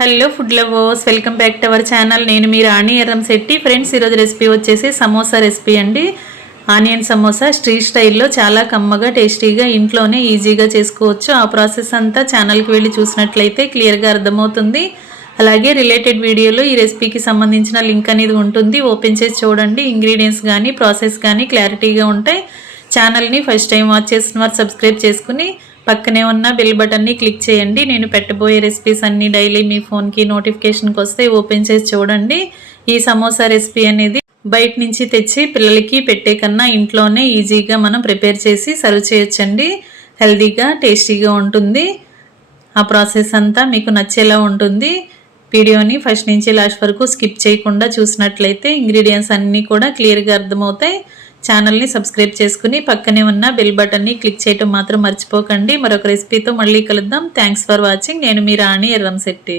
Hello food lovers, welcome back to our channel. నేను మీ రాణి Erramsetti. Friends, ఈరోజు recipe వచ్చేసి samosa recipe అండి. ఆనియన్ సమోసా స్ట్రీట్ స్టైల్లో చాలా కమ్మగా టేస్టీగా ఇంట్లోనే ఈజీగా చేసుకోవచ్చు. ఆ ప్రాసెస్ అంతా ఛానల్కి వెళ్ళి చూసినట్లయితే క్లియర్గా అర్థమవుతుంది. అలాగే రిలేటెడ్ వీడియోలో ఈ రెసిపీకి సంబంధించిన లింక్ అనేది ఉంటుంది. ఓపెన్ చేసి చూడండి. ఇంగ్రీడియంట్స్ కానీ ప్రాసెస్ కానీ క్లారిటీగా ఉంటాయి. ఛానల్ని ఫస్ట్ టైం వాచ్ చేసిన వారు సబ్స్క్రైబ్ చేసుకుని పక్కనే ఉన్న బెల్ బటన్ని క్లిక్ చేయండి. నేను పెట్టబోయే రెసిపీస్ అన్నీ డైలీ మీ ఫోన్కి నోటిఫికేషన్కి వస్తే ఓపెన్ చేసి చూడండి. ఈ సమోసా రెసిపీ అనేది బయట నుంచి తెచ్చి పిల్లలకి పెట్టే కన్నా ఇంట్లోనే ఈజీగా మనం ప్రిపేర్ చేసి సర్వ్ చేయొచ్చండి. హెల్తీగా టేస్టీగా ఉంటుంది. ఆ ప్రాసెస్ అంతా మీకు నచ్చేలా ఉంటుంది. వీడియోని ఫస్ట్ నుంచి లాస్ట్ వరకు స్కిప్ చేయకుండా చూసినట్లయితే ఇంగ్రీడియంట్స్ అన్నీ కూడా క్లియర్గా అర్థమవుతాయి. ఛానల్ని సబ్స్క్రైబ్ చేసుకుని పక్కనే ఉన్న బెల్ బటన్ని క్లిక్ చేయడం మాత్రం మర్చిపోకండి. మరొక రెసిపీతో మళ్ళీ కలుద్దాం. Thanks for watching. నేను మీ రాణి ఎర్రంశెట్టి.